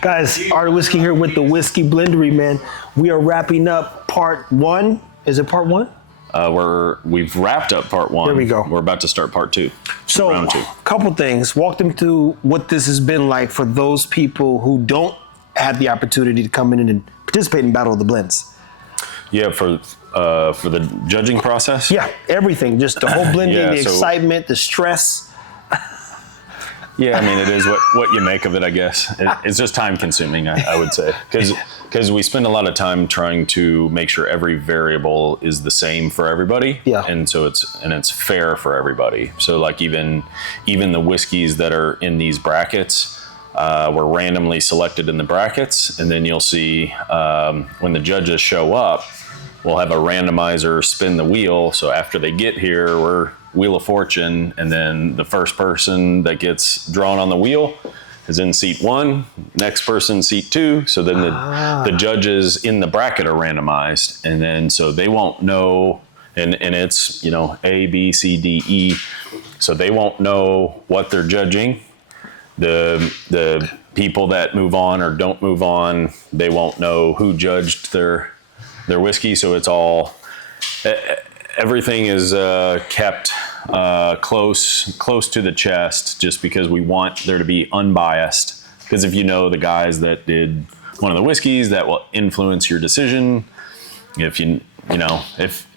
Guys, Art Whiskey here with the Whiskey Blendery, man. We are wrapping up part one. Is it part one? We've wrapped up part one. There we go. We're about to start part two. So, round two. Couple things. Walk them through what this has been like for those people who don't have the opportunity to come in and participate in Battle of the Blends. Yeah, for the judging process. Yeah, everything. Just the whole blending, Yeah, the so- excitement, the stress. Yeah, I mean, it is what you make of it, I guess. It's just time consuming, I would say. Because we spend a lot of time trying to make sure every variable is the same for everybody. Yeah. And so it's fair for everybody. So like even the whiskeys that are in these brackets were randomly selected in the brackets. And then you'll see when the judges show up, we'll have a randomizer spin the wheel. So after they get here, we're Wheel of Fortune, and then the first person that gets drawn on the wheel is in seat one, next person seat two. So then the judges in the bracket are randomized, and then so they won't know, and it's A, B, C, D, E, so they won't know what they're judging. The people that move on or don't move on, they won't know who judged their whiskey. So it's all. Everything is kept close to the chest, just because we want there to be unbiased. Because if you know the guys that did one of the whiskeys, that will influence your decision. If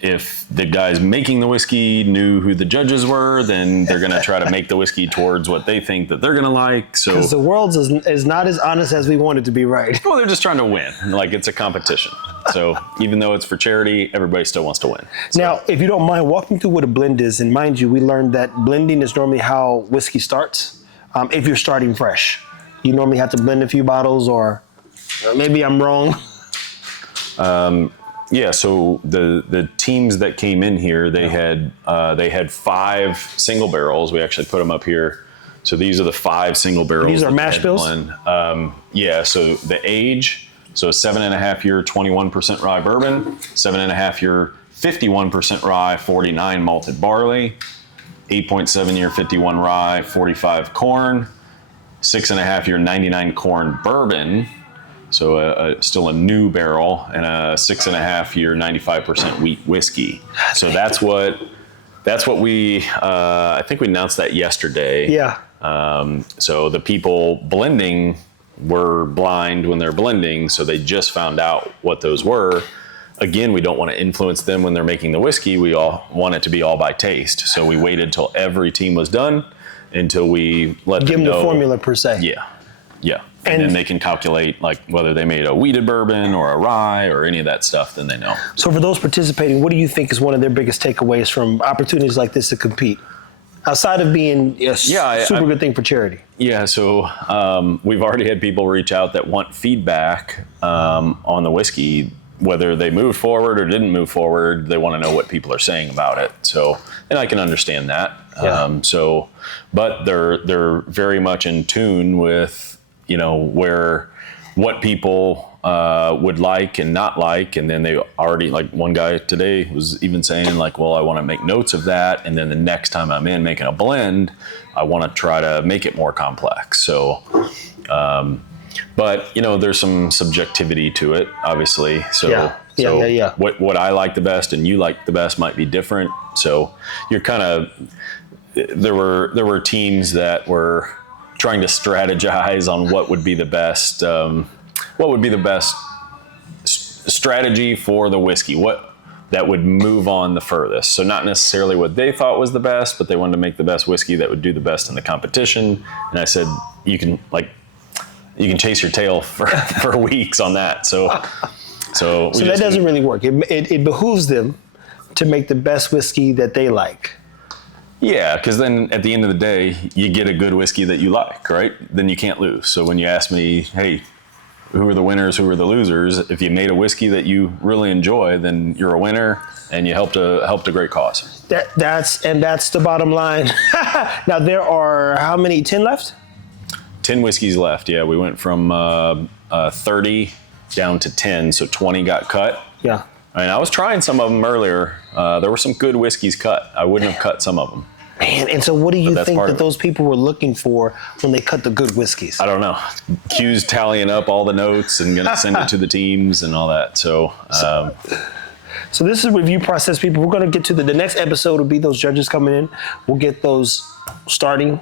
if the guys making the whiskey knew who the judges were, then they're going to try to make the whiskey towards what they think that they're going to like. So Because the world is not as honest as we want it to be, right? well, they're just trying to win. Like, it's a competition. So even though it's for charity, everybody still wants to win. So, Now, if you don't mind, walk me through what a blend is. And mind you, we learned that blending is normally how whiskey starts. If you're starting fresh, you normally have to blend a few bottles, or maybe I'm wrong. yeah. So the teams that came in here, they had 5 single barrels. We actually put them up here. So these are the 5 single barrels. These are that they mash had bills? blend. Yeah. So the age. So 7.5 year, 21% rye bourbon, 7.5 year, 51% rye, 49 malted barley, 8.7 year, 51 rye, 45 corn, 6.5 year, 99 corn bourbon. So still a new barrel, and a 6.5 year, 95% wheat whiskey. So that's what we, I think we announced that yesterday. Yeah. So the people blending were blind when they're blending, so they just found out what those were. Again, we don't want to influence them when they're making the whiskey. We all want it to be all by taste. So we waited till every team was done until we let Give them them know. the formula per se. Yeah. And then they can calculate like whether they made a wheated bourbon or a rye or any of that stuff, then they know. So for those participating, what do you think is one of their biggest takeaways from opportunities like this to compete? Outside of being a super good thing for charity. Yeah, so we've already had people reach out that want feedback on the whiskey, whether they moved forward or didn't move forward. They want to know what people are saying about it. So, and I can understand that. Yeah. But they're very much in tune with what people would like and not like. And then they already, like one guy today was even saying like, well, I want to make notes of that. And then the next time I'm in making a blend, I want to try to make it more complex. So, but there's some subjectivity to it, obviously. So, Yeah. What I like the best and you like the best might be different. So you're there were teams that were trying to strategize on what would be the best, strategy for the whiskey, what that would move on the furthest. So not necessarily what they thought was the best, but they wanted to make the best whiskey that would do the best in the competition. And I said, you can chase your tail for weeks on that. So that doesn't really work. It behooves them to make the best whiskey that they like. Yeah, because then at the end of the day, you get a good whiskey that you like, right? Then you can't lose. So when you ask me, hey, who are the winners, who are the losers? If you made a whiskey that you really enjoy, then you're a winner and you helped a great cause. That's the bottom line. Now there are how many? 10 left? 10 whiskeys left. Yeah, we went from 30 down to 10, so 20 got cut. Yeah. I mean, I was trying some of them earlier. There were some good whiskeys cut. I wouldn't have cut some of them. Man, and so what do you that's think part that of it. those people were looking for when they cut the good whiskeys? I don't know. Q's tallying up all the notes and going to send it to the teams and all that. So So this is a review process, people. We're going to get to the next episode will be those judges coming in. We'll get those starting,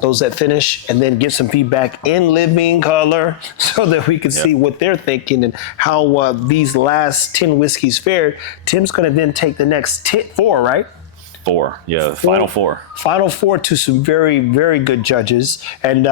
those that finish, and then get some feedback in living color so that we can see what they're thinking and how these last 10 whiskeys fared. Tim's going to then take the next 4, right? 4. Yeah, final 4. Final 4 to some very, very good judges. And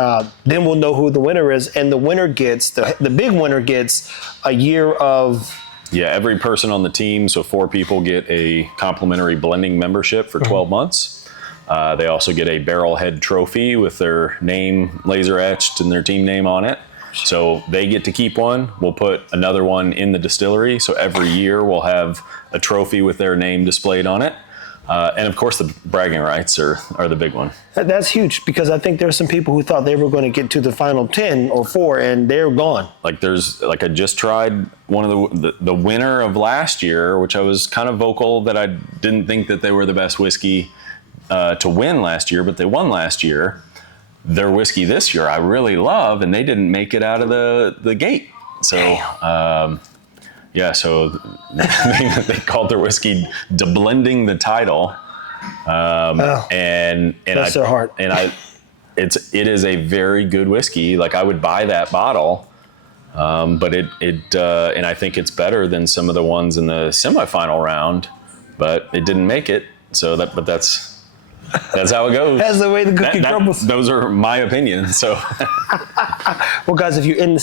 then we'll know who the winner is. And the winner gets, the big winner gets a year of... Yeah, every person on the team, so 4 people get a complimentary blending membership for 12 months. They also get a barrel head trophy with their name laser etched and their team name on it. So they get to keep one. We'll put another one in the distillery. So every year we'll have a trophy with their name displayed on it. And of course, the bragging rights are the big one. That's huge because I think there's some people who thought they were going to get to the final 10 or 4 and they're gone. I just tried one of the winner of last year, which I was kind of vocal that I didn't think that they were the best whiskey to win last year, but they won last year. Their whiskey this year I really love, and they didn't make it out of the gate. So. So they called their whiskey "Deblending the Title," and bless their heart. And it is a very good whiskey. Like I would buy that bottle, but and I think it's better than some of the ones in the semifinal round, but it didn't make it. So that's how it goes. That's the way the cookie crumbles. Those are my opinions. So, well, guys, if you're in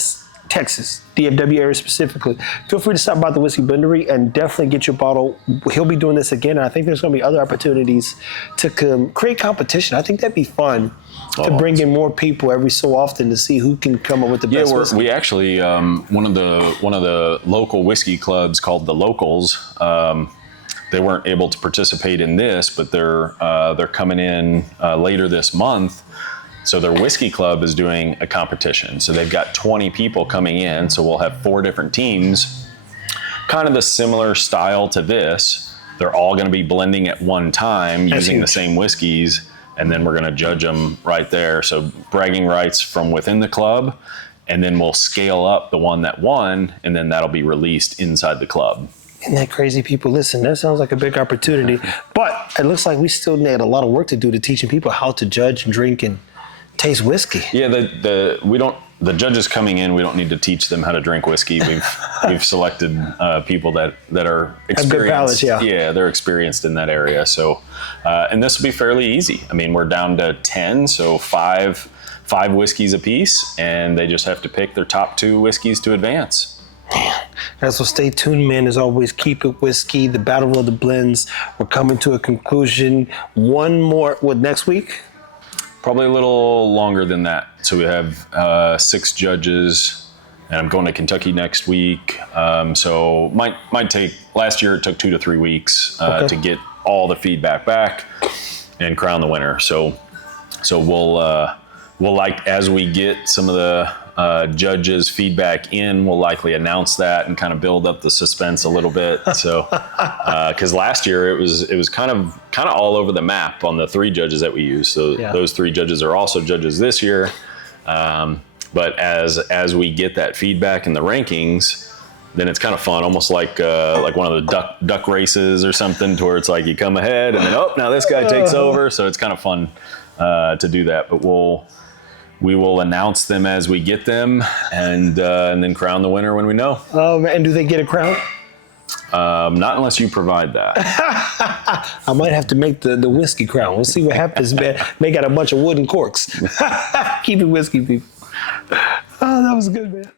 Texas, DFW area specifically, feel free to stop by the Whiskey Blendery and definitely get your bottle. He'll be doing this again, and I think there's going to be other opportunities to create competition. I think that'd be fun to bring in more people every so often to see who can come up with the best whiskey. We actually one of the local whiskey clubs called the Locals. They weren't able to participate in this, but they're coming in later this month. So their whiskey club is doing a competition. So they've got 20 people coming in. So we'll have 4 different teams, kind of the similar style to this. They're all going to be blending at one time using the same whiskeys. And then we're going to judge them right there. So bragging rights from within the club. And then we'll scale up the one that won. And then that'll be released inside the club. Isn't that crazy, people? Listen, that sounds like a big opportunity. But it looks like we still need a lot of work to do to teaching people how to judge and drink and taste whiskey. Yeah, the judges coming in, we don't need to teach them how to drink whiskey. We've selected people that are experienced. Good palate, they're experienced in that area. So, and this will be fairly easy. I mean, we're down to 10, so five whiskeys apiece, and they just have to pick their top 2 whiskeys to advance. Guys, so stay tuned, man. As always, Keep It Whiskey, the Battle of the Blends. We're coming to a conclusion. One more, next week? Probably a little longer than that. So we have 6 judges, and I'm going to Kentucky next week. So might take. Last year it took 2 to 3 weeks to get all the feedback back and crown the winner. So we'll as we get some of the judges' feedback in, we'll likely announce that and kind of build up the suspense a little bit. So, because last year it was kind of all over the map on the 3 judges that we used. So those 3 judges are also judges this year. But as we get that feedback in the rankings, then it's kind of fun, almost like one of the duck races or something, to where it's like you come ahead and then now this guy takes over. So it's kind of fun to do that. But we will announce them as we get them, and then crown the winner when we know. Oh, man, do they get a crown? Not unless you provide that. I might have to make the whiskey crown. We'll see what happens, man. Make out a bunch of wooden corks. Keep it whiskey, people. Oh, that was good, man.